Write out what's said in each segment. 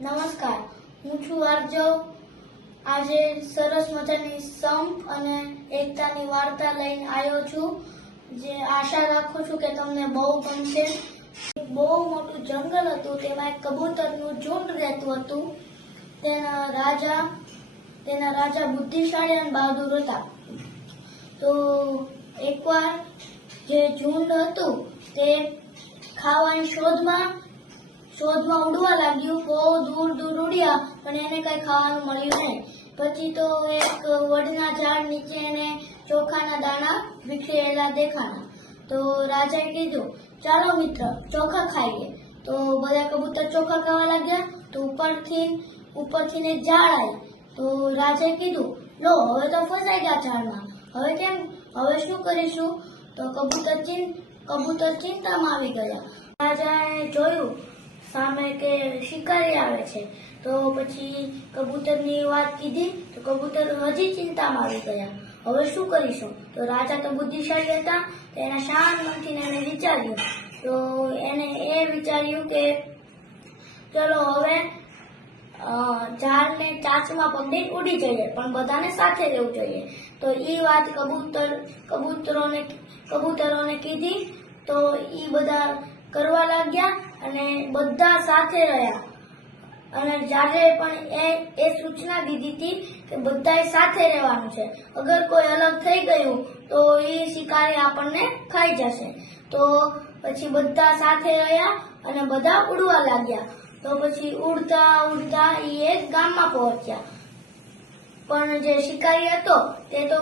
નમસ્કાર, હું છું આરજવ. આજે સરસ મજાની સંપ અને એકતાની વાર્તા લઈને આવ્યો છું, જે આશા રાખું છું કે તમને બહુ ગમશે. એક બહુ મોટું જંગલ હતું, તેમાં એક કબૂતરનું ઝુંડ રહેતું હતું. તેના રાજા બુદ્ધિશાળી અને બહાદુર હતા. તો એકવાર જે ઝુંડ હતું તે ખાવાની શોધમાં ઉડવા લાગ્યું. બહુ દૂર દૂર ઉડ્યા, પણ એને કઈ ખાવાનું મળ્યું નહીં. પછી તો એક વડના ઝાડ નીચે એને ચોખાના દાણા વિખરેલા દેખાણા. તો રાજાએ કીધું, ચાલો મિત્ર, ચોખા ખાઈએ. તો બધા કબૂતર ચોખા ખાવા લાગ્યા. તો ઉપરથી એક ઝાડ આવી. તો રાજાએ કીધું, લો, હવે તો ફસાઈ ગયા ઝાડમાં. હવે શું કરીશું? તો કબૂતર ચિંતામાં આવી ગયા. રાજાએ જોયું સામે કે શિકારી આવે છે. તો પછી કબૂતરની વાત કીધી. તો કબૂતર હજી ચિંતામાં આવી ગયા. હવે શું કરીશું? તો રાજા તો બુદ્ધિશાળી હતા. તો એના શાંત મનથી એને વિચાર્યું. તો એને એ વિચાર્યું કે ચલો હવે ઝાડને ચાંચમાં પકડી ઉડી જઈએ, પણ બધાને સાથે રહેવું જોઈએ. તો એ વાત કબૂતરોને કીધી. તો એ બધા કરવા લાગ્યા અને બધા સાથે રહ્યા. અને જાજે પણ એ સૂચના દીધી હતી કે બધાએ સાથે રહેવાનું છે. અગર કોઈ અલગ થઈ ગયું તો એ શિકારી આપણને ખાઈ જશે. તો પછી બધા સાથે રહ્યા અને બધા ઉડવા લાગ્યા. તો પછી ઉડતા ઉડતા એ એક ગામમાં પહોંચ્યા. પણ જે શિકારી હતો તે તો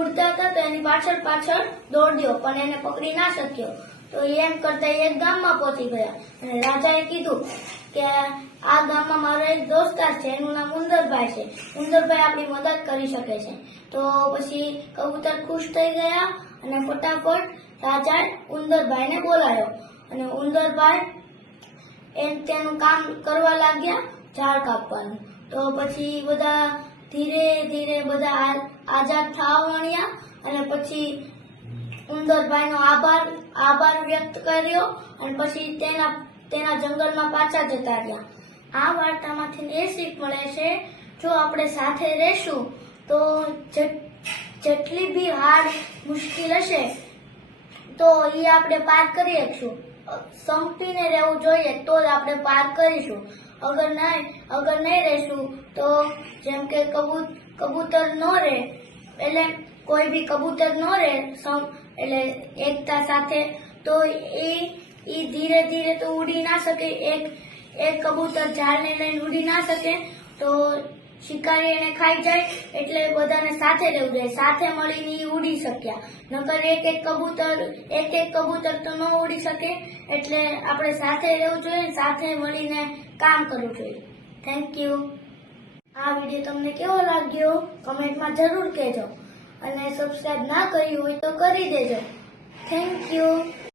ઉડતા હતા, તો એની પાછળ દોડ્યો, પણ એને પકડી ના શક્યો. તો એમ કરતા એક ગામમાં પહોંચી ગયા. અને રાજાએ કીધું કે આ ગામમાં મારો એક દોસ્તાર છે, એનું નામ ઉંદરભાઈ છે. ઉંદરભાઈ આપણી મદદ કરી શકે છે. તો પછી કબૂતર ખુશ થઈ ગયા અને ફટાફટ રાજાએ ઉંદરભાઈને બોલાયો. અને ઉંદરભાઈ તેનું કામ કરવા લાગ્યા, ઝાડ કાપવાનું. તો પછી બધા ધીરે ધીરે બધા આઝાદ થવા માંડ્યા. અને પછી ઉંદરભાઈનો આભાર વ્યક્ત કર્યો અને પછી તેના જંગલમાં પાછા જતા રહ્યા. આ વાર્તામાંથી એ શીખ મળે છે, જો આપણે સાથે રહેશું તો જેટલી બી હાર્ડ મુશ્કેલ હશે તો એ આપણે પાર કરી શકશું. સંપીને રહેવું જોઈએ તો જ આપણે પાર કરીશું. અગર નહીં રહેશું તો જેમ કે કબૂતર ન રહે, એટલે કોઈ બી કબૂતર ન રહે એટલે એકતા સાથે, તો એ ધીરે ધીરે તો ઉડી ના શકે. એક કબૂતર ઝાડને લઈને ઉડી ના શકે, તો શિકારી એને ખાઈ જાય. એટલે બધાને સાથે રહેવું જોઈએ. સાથે મળીને ઉડી શક્યા. નકર એક કબૂતર તો ન ઉડી શકે. એટલે આપણે સાથે રહેવું જોઈએ, સાથે મળીને કામ કરવું જોઈએ. Thank you. આ વિડીયો તમને કેવો લાગ્યો કમેન્ટમાં જરૂર કહેજો. અને સબસ્ક્રાઇબ ના કર્યું હોય તો કરી દેજો. Thank you.